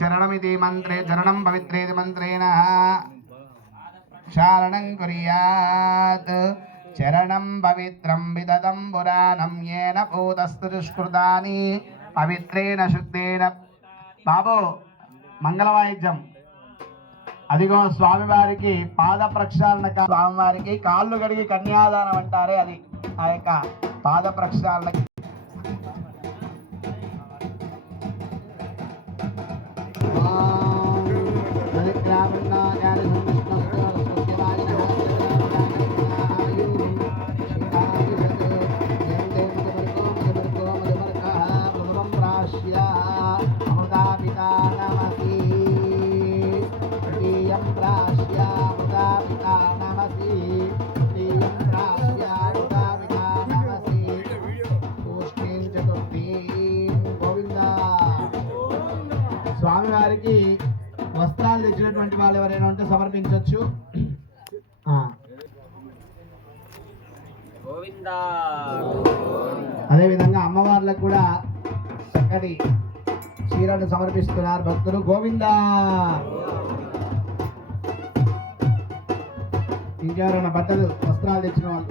चरणमिति मंत्रे चरणं पवित्रेति मंत्रेण शारणं कुर्यात् चरणं पवित्रं विदतं पुराणं येन भूतस्तु दुष्कृतानि पवित्रेण शुद्धेन बाबू మంగళవాయిద్యం అదిగో స్వామివారికి పాద ప్రక్షాళన స్వామివారికి కాళ్ళు గడిగి కన్యాదానం అంటారే అది ఆ యొక్క పాద ప్రక్షాళనకి స్వామివారికి వస్త్రాలు తెచ్చినటువంటి వాళ్ళు ఎవరైనా ఉంటే సమర్పించవచ్చు. అదేవిధంగా అమ్మవార్లకు కూడా చక్కటి చీరను సమర్పిస్తున్నారు భక్తులు. గోవిందా. ఇంకెవరైనా బట్టలు వస్త్రాలు తెచ్చిన వాళ్ళు